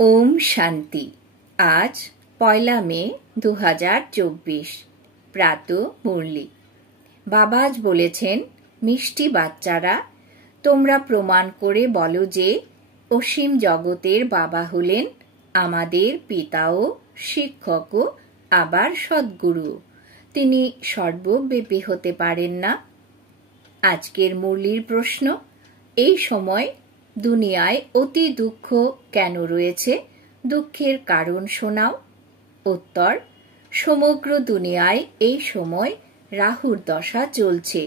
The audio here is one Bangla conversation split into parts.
ওম শান্তি। আজ 1 মে 2024, প্রাত মুরলি। বাবা আজ বলেছেন, মিষ্টি বাচ্চারা, তোমরা প্রমাণ করে বলো যে অসীম জগতের বাবা হলেন আমাদের পিতাও, শিক্ষকও, আবার সদ্গুরু। তিনি সর্বব্যাপী হতে পারেন না? আজকের মুরলির প্রশ্ন, এই সময় দুনিয়ায় অতি দুঃখ কেন রয়েছে? দুঃখের কারণ শোনাও। উত্তর, সমগ্র দুনিয়ায় এই সময় রাহুর দশা চলছে,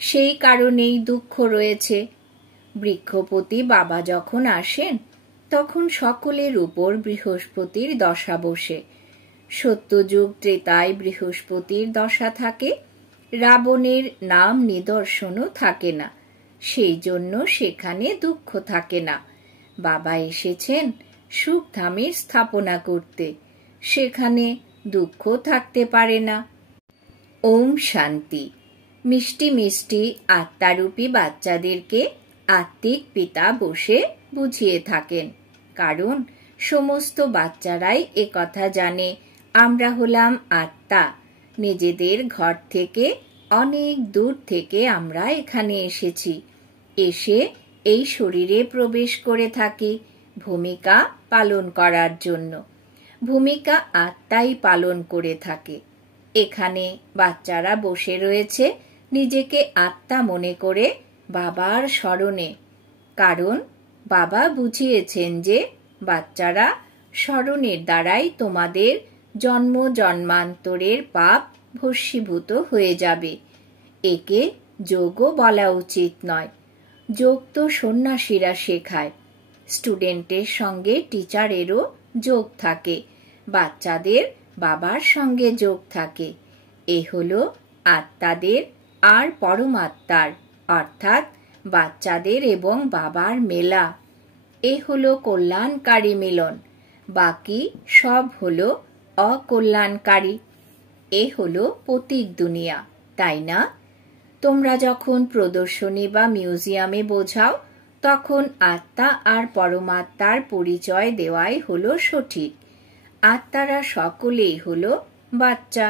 সেই কারণেই দুঃখ রয়েছে। বৃক্ষপতি বাবা যখন আসেন তখন সকলের উপর বৃহস্পতির দশা বসে। সত্যযুগ ত্রেতায় বৃহস্পতির দশা থাকে, রাবণের নাম নিদর্শনও থাকে না, সেই জন্য সেখানে দুঃখ থাকে না। বাবা এসেছেন সুখধামের স্থাপনা করতে, সেখানে দুঃখ থাকতে পারে না। ওম শান্তি। মিষ্টি মিষ্টি আত্মারূপী বাচ্চাদেরকে আত্মিক পিতা বসে বুঝিয়ে থাকেন, কারণ সমস্ত বাচ্চারাই একথা জানে আমরা হলাম আত্মা। নিজেদের ঘর থেকে অনেক দূর থেকে আমরা এখানে এসেছি, এসে এই শরীরে প্রবেশ করে থাকি ভূমিকা পালন করার জন্য। ভূমিকা আত্মাই পালন করে থাকে। এখানে বাচ্চারা বসে রয়েছে নিজেকে আত্মা মনে করে বাবার স্মরণে, কারণ বাবা বুঝিয়েছেন যে বাচ্চারা স্মরণের দ্বারাই তোমাদের জন্ম জন্মান্তরের পাপ ভস্মীভূত হয়ে যাবে। একে যোগও বলা উচিত নয়। যোগ তো সন্ন্যাসীরা শেখায়। স্টুডেন্টের সঙ্গে টিচারেরও যোগ থাকে, বাচ্চাদের বাবার সঙ্গে যোগ থাকে। এ হলো আত্মাদের আর পরমাত্মার, অর্থাৎ বাচ্চাদের এবং বাবার মেলা। এ হলো কল্যাণকারী মিলন, বাকি সব হলো অকল্যাণকারী। এ হলো পতিত দুনিয়া, তাই না? তোমরা যখন প্রদর্শনী বা মিউজিয়ামে বোঝাও তখন আত্মা আর পরমাত্মার পরিচয় দেওয়াই হলো সঠিক। আত্মারা সকলেই হলো বাচ্চা,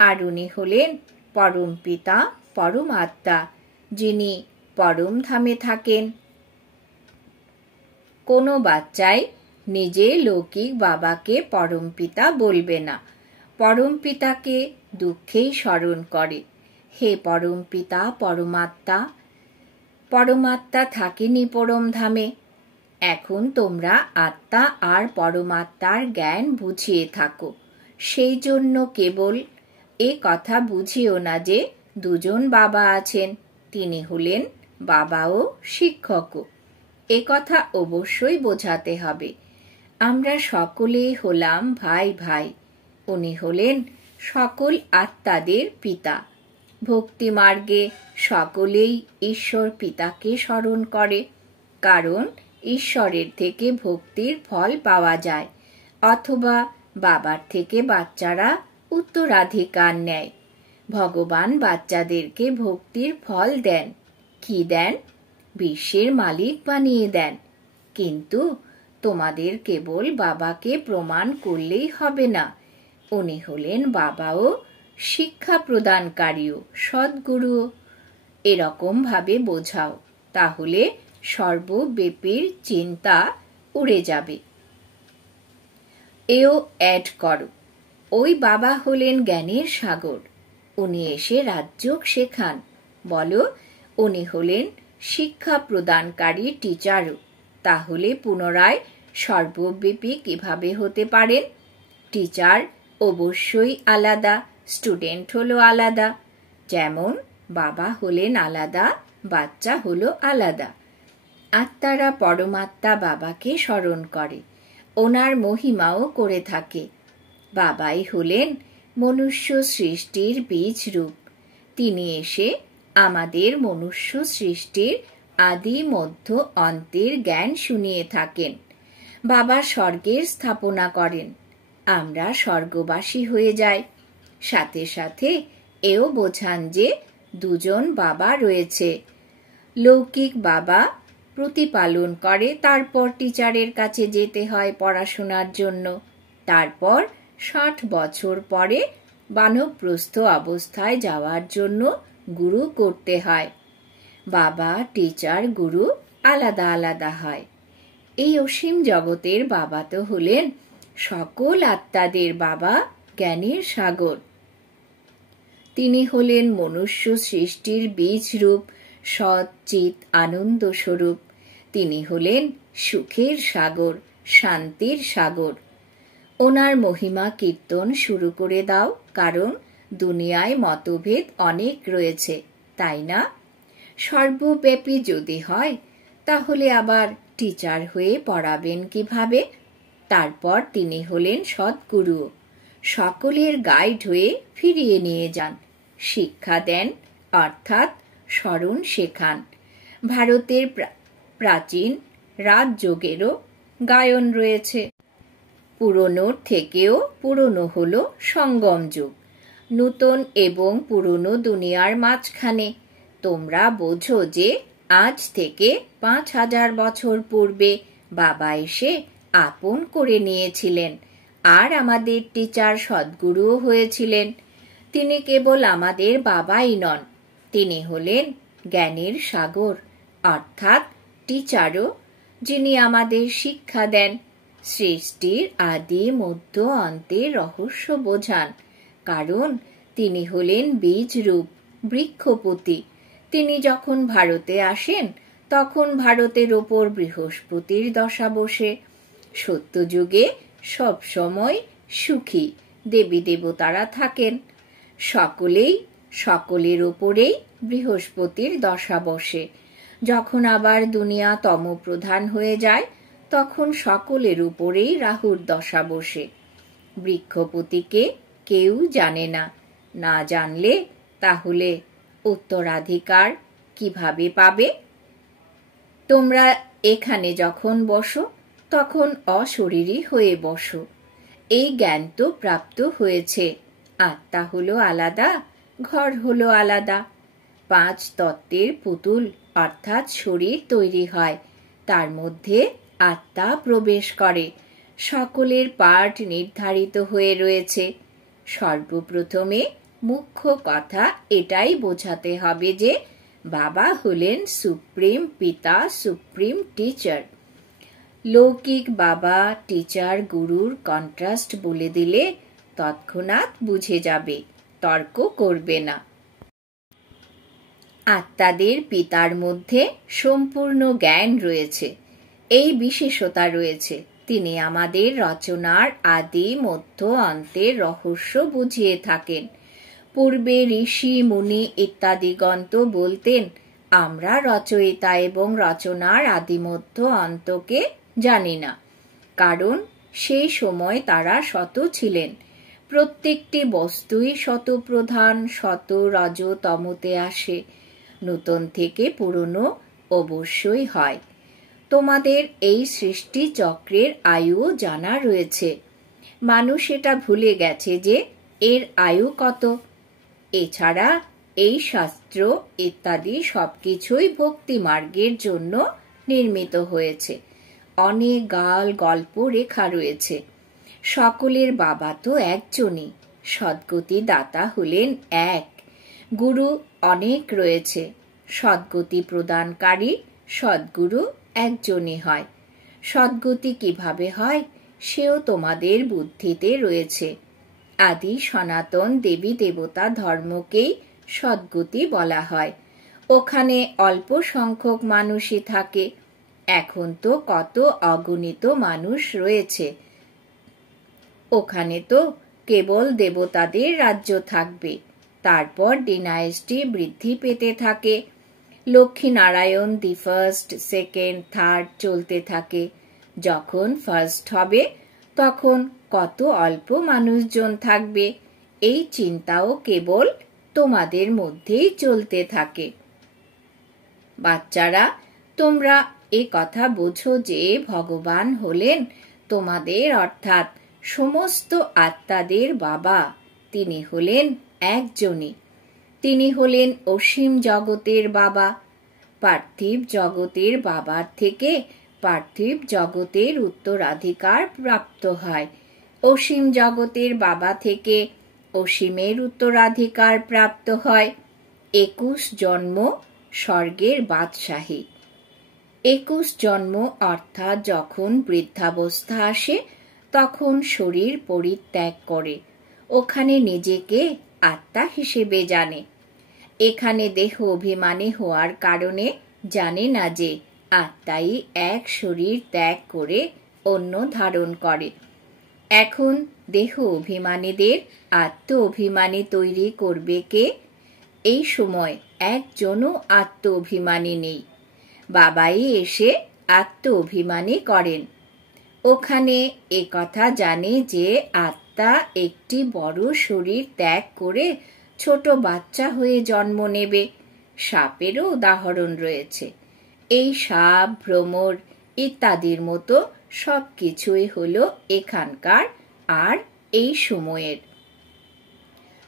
আর উনি হলেন পরম পিতা পরমাত্মা, যিনি পরম ধামে থাকেন। কোনো বাচ্চাই নিজে লৌকিক বাবাকে পরম পিতা বলবে না, পরম পিতাকে দুঃখেই স্মরণ করে। হে পরম পিতা পরমাত্মা, পরমাত্মা থাকেনি পরম ধামে। এখন তোমরা আত্মা আর পরমাত্মার জ্ঞান বুঝিয়ে থাকো, সেই জন্য কেবল এ কথা বুঝিও না যে দুজন বাবা আছেন, তিনি হলেন বাবা ও শিক্ষকও। এ কথা অবশ্যই বোঝাতে হবে। আমরা সকলেই হলাম ভাই ভাই। উনি হলেন সকল আত্মাদের পিতা। ভক্তি মার্গে সকলেই ঈশ্বর পিতাকে স্মরণ করে, কারণ ঈশ্বরের থেকে ভক্তির ফল পাওয়া যায়, অথবা বাবার থেকে বাচ্চারা উত্তরাধিকার নেয়। ভগবান বাচ্চাদেরকে ভক্তির ফল দেন। কি দেন? বিশ্বের মালিক বানিয়ে দেন। কিন্তু তোমাদের কেবল বাবাকে প্রমাণ করলেই হবে না, উনি হলেন বাবাও, শিক্ষা প্রদানকারীও, সদ্গুরুও। এরকম ভাবে বোঝাও, তাহলে সর্বব্যাপীর চিন্তা উড়ে যাবে। এও অ্যাড করো, ওই বাবা হলেন জ্ঞানের সাগর, উনি এসে রাজযোগ শেখান। বলো, উনি হলেন শিক্ষা প্রদানকারী টিচারও। তাহলে পুনরায় সর্বব্যাপী কিভাবে হতে পারেন? টিচার অবশ্যই আলাদা, স্টুডেন্ট হলো আলাদা। যেমন বাবা হলেন আলাদা, বাচ্চা হলো আলাদা। আত্মারা পরমাত্মা বাবাকে স্মরণ করে, ওনার মহিমাও করে থাকে। বাবাই হলেন মনুষ্য সৃষ্টির বীজ রূপ। তিনি এসে আমাদের মনুষ্য সৃষ্টির আদি মধ্য অন্তের জ্ঞান শুনিয়ে থাকেন। বাবা স্বর্গের স্থাপনা করেন, আমরা স্বর্গবাসী হয়ে যাই। সাথে সাথে এও বোঝান যে দুজন বাবা রয়েছে, লৌকিক বাবা প্রতিপালন করে, তারপর টিচারের কাছে যেতে হয় পড়াশোনার জন্য। তারপর 60 বছর পরে বানপ্রস্থ অবস্থায় যাওয়ার জন্য গুরু করতে হয়। বাবা, টিচার, গুরু আলাদা আলাদা হয়। এই অসীম জগতের বাবা তো হলেন সকল আত্মাদের বাবা, জ্ঞানের সাগর। তিনি হলেন মনুষ্য সৃষ্টির বীজ রূপ, সৎ চিত আনন্দ স্বরূপ। তিনি হলেন সুখের সাগর, শান্তির সাগর। ওনার মহিমা কীর্তন শুরু করে দাও, কারণ দুনিয়ায় মতভেদ অনেক রয়েছে, তাই না? সর্বব্যাপী যদি হয়, তাহলে আবার টিচার হয়ে পড়াবেন কিভাবে? তারপর তিনি হলেন সদ্গুরু, সকলের গাইড হয়ে ফিরিয়ে নিয়ে যান, শিক্ষা দেন, অর্থাৎ স্মরণ শেখান। ভারতের প্রাচীন রাজযোগেরও গায়ন রয়েছে। পুরনোর থেকেও পুরনো হলো সঙ্গম যুগ, নূতন এবং পুরনো দুনিয়ার মাঝখানে। তোমরা বোঝো যে আজ থেকে 5000 বছর পূর্বে বাবা এসে আপন করে নিয়েছিলেন, আর আমাদের টিচার সদ্গুরুও হয়েছিলেন। তিনি কেবল আমাদের বাবাই নন, তিনি হলেন জ্ঞানের সাগর, অর্থাৎ টিচারও, যিনি আমাদের শিক্ষা দেন, সৃষ্টির আদি মধ্য অন্তের রহস্য বোঝান। কারণ তিনি হলেন বীজ রূপ, বৃক্ষপতি। তিনি যখন ভারতে আসেন, তখন ভারতের ওপর বৃহস্পতির দশা বসে। সত্যযুগে সব সময় সুখী দেবী দেবতারা থাকেন। সকলের ওপরেই বৃহস্পতির দশা বসে। যখন আবার দুনিয়া তমপ্রধান হয়ে যায়, তখন সকলের উপরেই রাহুর দশা বসে। বৃক্ষপতিকে কেউ জানে না, না জানলে তাহলে উত্তরাধিকার কিভাবে পাবে? তোমরা এখানে যখন বসো, তখন অশরীরী হয়ে বসো। এই জ্ঞান তো প্রাপ্ত হয়েছে। আত্মা হলো আলাদা, ঘর হলো আলাদা। 5 তত্ত্বের পুতুল অর্থাৎ শরীর তৈরি হয়, তার মধ্যে আত্মা প্রবেশ করে। সকলের পার্ট নির্ধারিত হয়ে রয়েছে। সর্বপ্রথমে মুখ্য কথা এটাই বোঝাতে হবে যে বাবা হলেন সুপ্রিম পিতা, সুপ্রিম টিচার। লৌকিক বাবা, টিচার, গুরুর কন্ট্রাস্ট বলে দিলে তৎক্ষণাৎ বুঝে যাবে, তর্ক করবে না। আত্মাদের পিতার মধ্যে সম্পূর্ণ জ্ঞান রয়েছে, এই বিশেষতা রয়েছে। তিনি আমাদের রচনার আদি মধ্য অন্তের রহস্য বুঝিয়ে থাকেন। পূর্বে ঋষি মুনি ইত্যাদিগণ তো বলতেন, আমরা রচয়িতা এবং রচনার আদি মধ্য অন্তকে জানি না, কারণ সেই সময় তারা শত ছিলেন। প্রত্যেকটি বস্তুই শতপ্রধান, শত রজ তমতে আসে। নূতন থেকে পুরনো অবশ্যই হয়। তোমাদের এই সৃষ্টি চক্রের আয়ুও জানা রয়েছে। মানুষ এটা ভুলে গেছে যে এর আয়ু কত। এছাড়া এই শাস্ত্র ইত্যাদি সবকিছুই ভক্তি মার্গের জন্য নির্মিত হয়েছে। অনেক গল্প রেখা রয়েছে। সকলের বাবা তো একজনই, সদ্গতি দাতা হলেন এক। গুরু অনেক রয়েছে, সদ্গতি প্রদানকারী সদ্গুরু একজনই হয়। সদ্গতি কিভাবে হয় সেও তোমাদের বুদ্ধিতে রয়েছে। আদি সনাতন দেবী দেবতা ধর্মকেই সদ্গতি বলা হয়। ওখানে অল্প সংখ্যক মানুষই থাকে। এখন তো কত অগণিত মানুষ রয়েছে। ওখানে তো কেবল দেবতাদের রাজ্য থাকবে। তারপর ডিনাইস্টি বৃদ্ধি পেতে থাকে। Lakshminarayan the first, second, third চলতে থাকে। যখন ফার্স্ট হবে, তখন কত অল্প মানুষজন থাকবে, এই চিন্তাও কেবল তোমাদের মধ্যেই চলতে থাকে। বাচ্চারা, তোমরা এ কথা বোঝো যে ভগবান হলেন তোমাদের অর্থাৎ সমস্ত আত্মাদের বাবা। তিনি হলেন একজনই। তিনি হলেন অসীম জগতের বাবা। পার্থিব জগতের বাবার থেকে পার্থিব জগতের উত্তরাধিকার প্রাপ্ত হয়, অসীম জগতের বাবা থেকে অসীমের উত্তরাধিকার প্রাপ্ত হয়। 21 জন্ম স্বর্গের বাদশাহী। 21 জন্ম অর্থাৎ যখন বৃদ্ধাবস্থা আসে তখন শরীর পরিত্যাগ করে, ওখানে নিজেকে আত্মা হিসেবে জানে। এখানে দেহ অভিমানী হওয়ার কারণে জানে না যে আত্মাই এক শরীর ত্যাগ করে অন্য ধারণ করে। এখন দেহ অভিমানীদের আত্ম অভিমানী তৈরি করবে কে? এই সময় একজনও আত্ম অভিমানী নেই, বাবাই এসে আত্ম অভিমানী করেন। ওখানে একথা জানে যে আত্মা একটি বড় শরীর ত্যাগ করে ছোট বাচ্চা হয়ে জন্ম নেবে। সাপেরও উদাহরণ রয়েছে। এই সাপ, ভ্রমর ইত্যাদির মতো সব কিছুই হলো এখানকার আর এই সময়ের,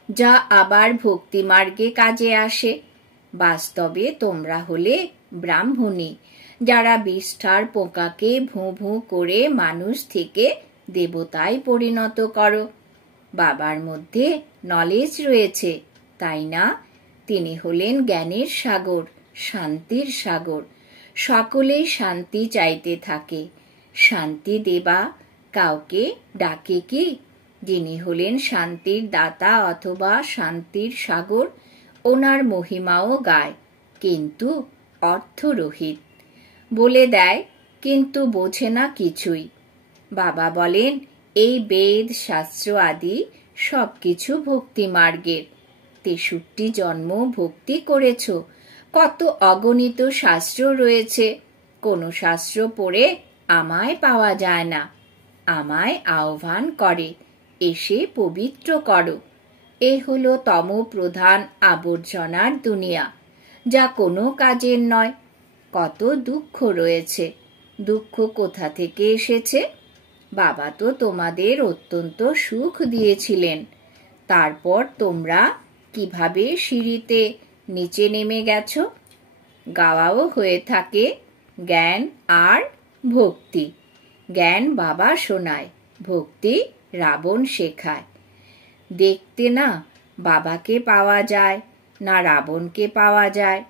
যা আবার ভক্তি মার্গে কাজে আসে। বাস্তবে তোমরা হলে ব্রাহ্মণী, যারা বিষ্ঠার পোকাকে ভোঁ ভোঁ করে মানুষ থেকে দেবতায় পরিণত করো। বাবার মধ্যে নলেজ রয়েছে, তাই না? তিনি হলেন জ্ঞানের সাগর, শান্তির সাগর। সকলেই শান্তি চাইতে থাকে। শান্তি দেবা কাউকে ডাকে কি? যিনি হলেন শান্তির দাতা অথবা শান্তির সাগর, ওনার মহিমাও গায়, কিন্তু অর্থরহিত। বলে দেয় কিন্তু বোঝে না কিছুই। বাবা বলেন এই বেদ শাস্ত্র আদি সবকিছু ভক্তি মার্গের। 63 জন্ম ভক্তি করেছ, কত অগণিত শাস্ত্র রয়েছে। কোনো শাস্ত্র পড়ে আমায় পাওয়া যায় না। আমায় আহ্বান করে, এসে পবিত্র করো। এ হলো তম প্রধান আবর্জনার দুনিয়া, যা কোনো কাজের নয়। কত দুঃখ রয়েছে। দুঃখ কোথা থেকে এসেছে? বাবা তো তোমাদের অত্যন্ত সুখ দিয়েছিলেন, তারপর তোমরা কিভাবে সিঁড়িতে নিচে নেমে গেছো। গাওয়াও হয়ে থাকে জ্ঞান আর ভক্তি। জ্ঞান বাবা শোনায়, ভক্তি রাবণ শেখায়। দেখতে না বাবাকে পাওয়া যায় না রাবণকে পাওয়া যায়,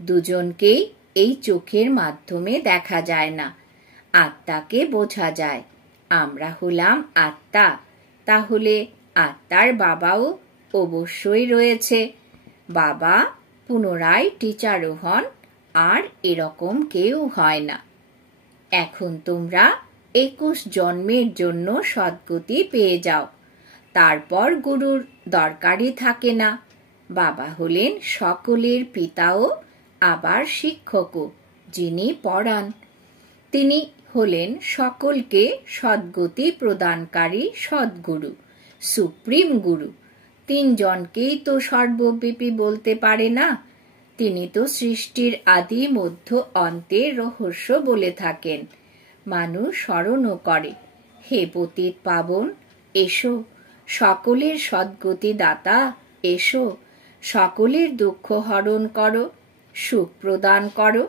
দুজনকেই এই চোখের মাধ্যমে দেখা যায় না। আত্মাকে বোঝা যায়। আমরা হলাম আত্মা, তাহলে আত্মার বাবাও অবশ্যই রয়েছে। বাবা পুনরায় টিচারও হন, আর এরকম কেউ হয় না। এখন তোমরা 21 জন্মের জন্য সদ্গতি পেয়ে যাও, তারপর গুরুর দরকারই থাকে না। বাবা হলেন সকলের পিতাও আবার শিক্ষকও, যিনি পড়ান। তিনি হলেন সকলকে সদ্গতি প্রদানকারী সদ্গুরু, সুপ্রিম গুরু। 3 জনকেই তো সর্বব্যাপী বলতে পারে না। তিনি তো সৃষ্টির আদি মধ্য অন্তের রহস্য বলে থাকেন। মানুষ স্মরণও করে, হে পতিত পাবন এসো, সকলের সদ্গতি দাতা এসো, সকলের দুঃখ হরণ করো, সুখ প্রদান করো।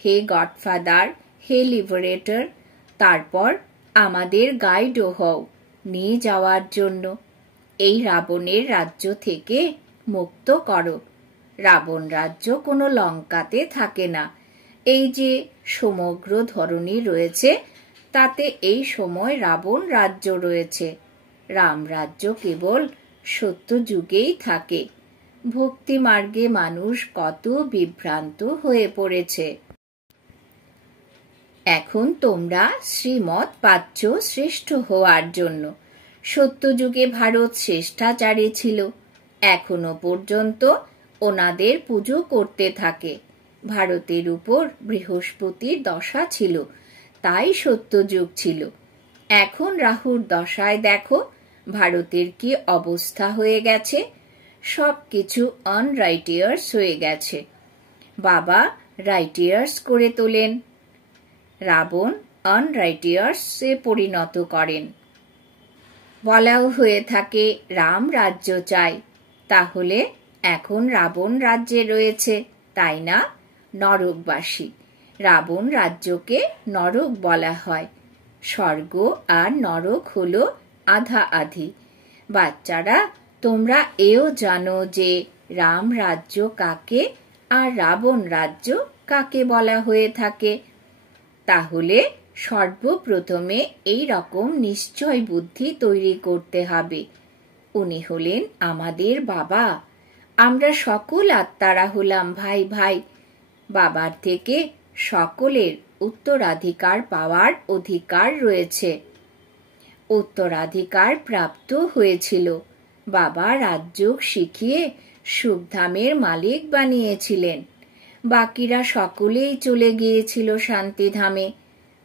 হে গডফাদার, হে লিবারেটর, তারপর আমাদের গাইডও হও নিয়ে যাওয়ার জন্য। এই রাবণের রাজ্য থেকে মুক্ত করো। রাবণ রাজ্য কোনো লঙ্কাতে থাকে না। এই যে সমগ্র ধরনী রয়েছে, তাতে এই সময় রাবণ রাজ্য রয়েছে। রাম রাজ্য কেবল সত্য যুগেই থাকে। ভক্তি মার্গে মানুষ কত বিভ্রান্ত হয়ে পড়েছে। এখন তোমরা শ্রীমত পাচ্ছ শ্রেষ্ঠ হওয়ার জন্য। সত্যযুগে ভারত শ্রেষ্ঠাচারী ছিল, এখনো পর্যন্ত ওনাদের পুজো করতে থাকে। ভারতের উপর বৃহস্পতির দশা ছিল, তাই সত্যযুগ ছিল। এখন রাহুর দশায় দেখো ভারতের কি অবস্থা হয়ে গেছে। সবকিছু আনরাইটিয়ার্স হয়ে গেছে। বাবা রাইটিয়ার্স করে তোলেন, রাবণ আনরাইটিয়ার্সে পরিণত করেন। বলাও হয়ে থাকে রাম রাজ্য চাই, তাহলে এখন রাবণ রাজ্যে রয়েছে, তাই না? নরকবাসী। রাবণ রাজ্যকে নরক বলা হয়। স্বর্গ আর নরক হলো আধা-আধি। বাচ্চারা, তোমরা এও জানো যে রাম রাজ্য কাকে আর রাবণ রাজ্য কাকে বলা হয়ে থাকে। তাহলে সর্বপ্রথমে এই রকম নিশ্চয় বুদ্ধি তৈরি করতে হবে, উনি হলেন আমাদের বাবা। আমরা সকল আত্মারা হলাম ভাই ভাই। বাবার থেকে সকলের উত্তরাধিকার পাওয়ার অধিকার রয়েছে। উত্তরাধিকার প্রাপ্ত হয়েছিল। বাবা রাজযোগ শিখিয়ে সুখধামের মালিক বানিয়েছিলেন। বাকিরা সকলেই চলে গিয়েছিল শান্তিধামে।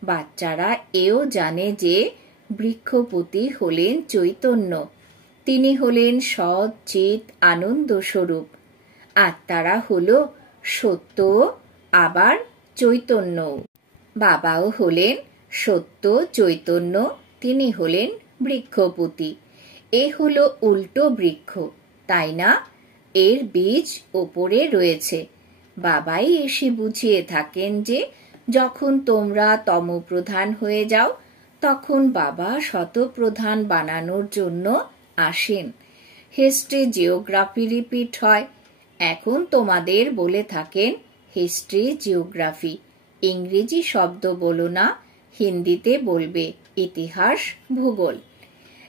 বাচ্চারা এও জানে যে বৃক্ষপতি হলেন চৈতন্য। তিনি হলেন সৎ চিত আনন্দ স্বরূপ। আত্মারা হল সত্য আবার চৈতন্য। বাবাও হলেন সত্য চৈতন্য, তিনি হলেন বৃক্ষপতি। এ হলো উল্টো বৃক্ষ, তাই না? এর বীজ ওপরে রয়েছে। বাবাই এসে বুঝিয়ে থাকেন যে যখন তোমরা তমপ্রধান হয়ে যাও তখন বাবা শতপ্রধান বানানোর জন্য আসেন। হিস্ট্রি জিওগ্রাফি রিপিট হয়। এখন তোমাদের বলে থাকেন হিস্ট্রি জিওগ্রাফি। ইংরেজি শব্দ বলো না, হিন্দিতে বলবে ইতিহাস ভূগোল।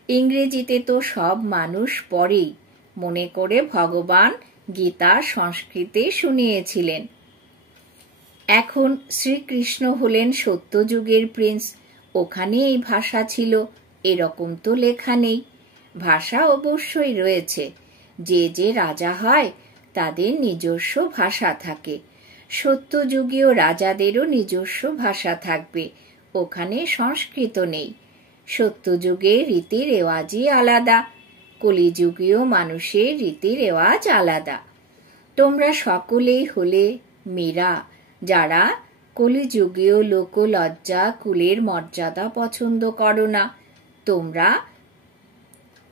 ইংরেজিতে তো সব মানুষ পড়েই, মনে করে ভগবান গীতা সংস্কৃতে শুনিয়েছিলেন। এখন শ্রীকৃষ্ণ হলেন সত্যযুগের প্রিন্স, ওখানে এই ভাষা ছিল, এরকম তো লেখা নেই। ভাষা অবশ্যই রয়েছে। যে যে রাজা হয় তাদের নিজস্ব ভাষা থাকে। সত্যযুগীয় রাজাদেরও নিজস্ব ভাষা থাকবে, ওখানে সংস্কৃত নেই। সত্যযুগের রীতি রেওয়াজই আলাদা, কলিযুগীয় মানুষের রীতি রেওয়াজ আলাদা। তোমরা সকলেই হলে মীরা, যারা কলিযুগীয় লোকলজ্জা কুলের মর্যাদা পছন্দ করো না। তোমরা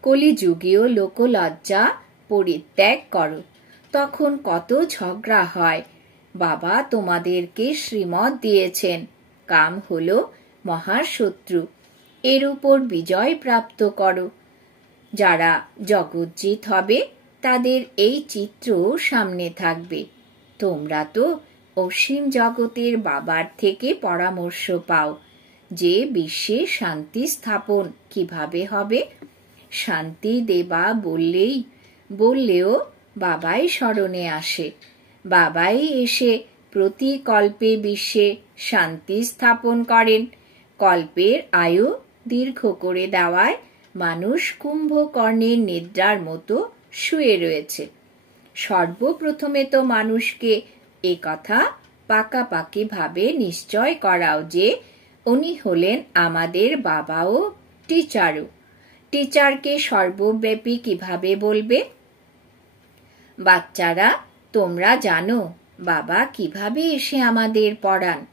কলিযুগীয় লোকলজ্জা পরিত্যাগ করো, তখন কত ঝগড়া হয়। বাবা তোমাদেরকে শ্রীমত দিয়েছেন, কাম হলো মহাশত্রু, এর উপর বিজয় প্রাপ্ত করো। যারা জগজ্জিত হবে তাদের এই চিত্র সামনে থাকবে। তোমরা তো অসীম জগতের বাবার থেকে পরামর্শ পাও যে বিশ্বে শান্তি স্থাপন কিভাবে হবে। শান্তি দেবা বললেও বাবাই স্মরণে আসে। বাবাই এসে প্রতি কল্পে বিশ্বে শান্তি স্থাপন করেন। কল্পের আয়ু দীর্ঘ করে দেওয়ায় মানুষ কুম্ভকর্ণের নিদ্রার মতো শুয়ে রয়েছে। সর্বপ্রথমে তো মানুষকে একথা পাকাপাকি ভাবে নিশ্চয় করাও যে উনি হলেন আমাদের বাবা ও টিচারও। টিচারকে সর্বব্যাপী কিভাবে বলবে? বাচ্চারা, তোমরা জানো বাবা কিভাবে এসে আমাদের পড়ান।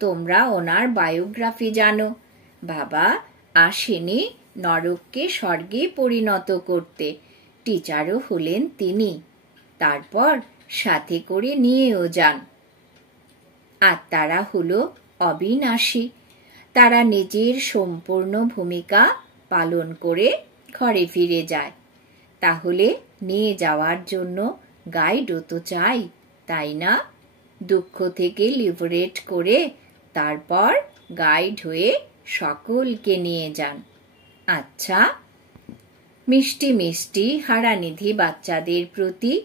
তোমরা ওনার বায়োগ্রাফি জানো। বাবা আসেনি নরককে স্বর্গে পরিণত করতে, টিচারও হলেন তিনি। তারপর সাথে করে নিয়েও যান। আত্মারা হলো অবিনাশী, তারা নিজের সম্পূর্ণ ভূমিকা পালন করে ঘরে ফিরে যায়। তাহলে নিয়ে যাওয়ার জন্য গাইডও তো চাই, তাই না? দুঃখ থেকে লিবারেট করে তারপর গাইড হয়ে সকলকে নিয়ে যান। আচ্ছা, মিষ্টি মিষ্টি হারানিধি বাচ্চাদের প্রতি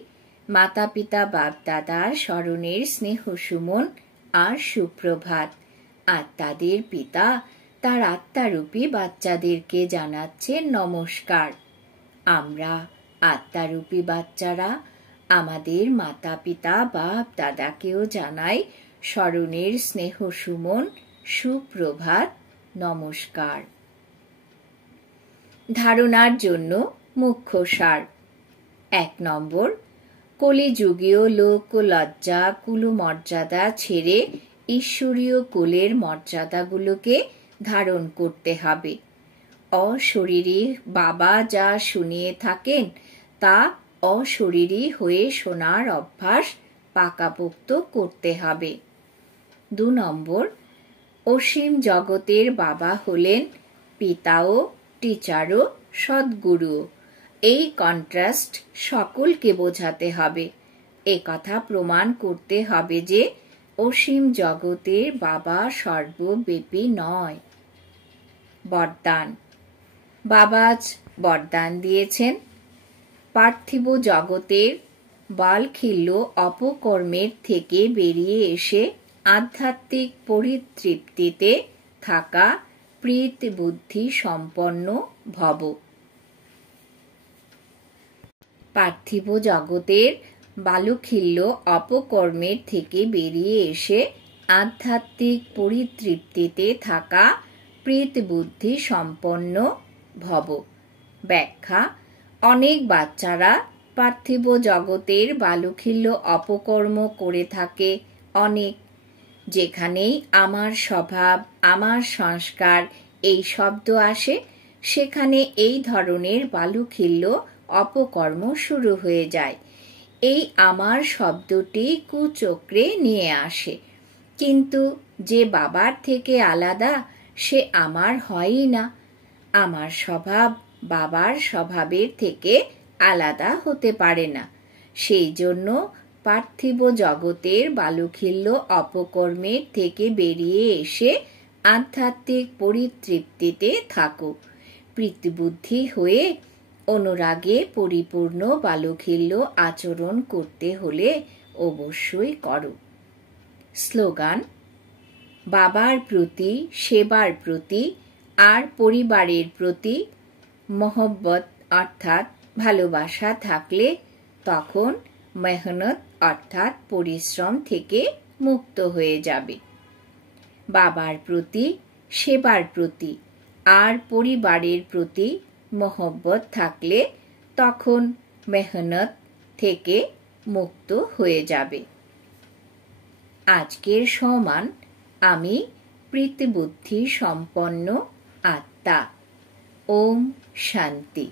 মাতা পিতা বাপ দাদার স্মরণের স্নেহ সুমন আর সুপ্রভাত। আত্মাদের পিতা তার আত্মারূপী বাচ্চাদেরকে জানাচ্ছেন নমস্কার। আমরা আত্মারূপী বাচ্চারা আমাদের মাতা পিতা বাপ দাদাকেও জানাই স্মরণের স্নেহ সুমন সুপ্রভাত নমস্কার। ধারণার জন্য মুখ্য সার। 1 নম্বর, কলিযুগীয় লোক লজ্জা কুলমর্যাদা ছেড়ে ঈশ্বরীয় কুলের মর্যাদাগুলোকে ধারণ করতে হবে। অশরীরী বাবা যা শুনিয়ে থাকেন তা অশরীরী হয়ে শোনার অভ্যাস পাকাপোক্ত করতে হবে। 2 নম্বর, অসীম জগতের বাবা হলেন পিতাও, টিচারও, সদ্গুরুও। এই কন্ট্রাস্ট সকলকে বোঝাতে হবে। একথা প্রমাণ করতে হবে যে অসীম জগতের বাবা সর্বব্যাপী নয়। বরদান। বাবা আজ বরদান দিয়েছেন, পার্থিব জগতের বালখিল্য অপকর্মের থেকে বেরিয়ে এসে আধ্যাত্মিক পরিতৃপ্তিতে থাকা প্রীত বুদ্ধি সম্পন্ন ভব। পার্থিব জগতের বালখিল্য অপকর্মের থেকে বেরিয়ে এসে আধ্যাত্মিক পরিতৃপ্তিতে থাকা প্রীত বুদ্ধি সম্পন্ন ভব। ব্যাখ্যা: অনেক বাচ্চারা পার্থিব জগতের বালখিল্য অপকর্ম করে থাকে অনেক। যেখানেই আমার স্বভাব, আমার সংস্কার এই শব্দ আসে, সেখানে এই ধরনের বালখিল্য অপকর্ম শুরু হয়ে যায়। এই আমার শব্দটি কুচক্রে নিয়ে আসে, কিন্তু যে বাবার থেকে আলাদা সে আমার হয়ই না। আমার স্বভাব বাবার স্বভাবের থেকে আলাদা হতে পারে না। সেই জন্য পার্থিব জগতের বালখিল্য অপকর্মের থেকে বেরিয়ে এসে আধ্যাত্মিক পরিতৃপ্তিতে থাকো। প্রীতিবুদ্ধি হয়ে অনুরাগে পরিপূর্ণ বালখিল্য আচরণ করতে হলে অবশ্যই করো। স্লোগান: বাবার প্রতি, সেবার প্রতি আর পরিবারের প্রতি মহব্বত অর্থাৎ ভালোবাসা থাকলে তখন মেহনত অর্থাৎ পরিশ্রম থেকে মুক্ত হয়ে যাবে। বাবার প্রতি, সেবার প্রতি আর পরিবারের প্রতি মহব্বত থাকলে তখন মেহনত থেকে মুক্ত হয়ে যাবে। আজকের সমান আমি প্রীতিবুদ্ধি সম্পন্ন আত্মা। ওম শান্তি।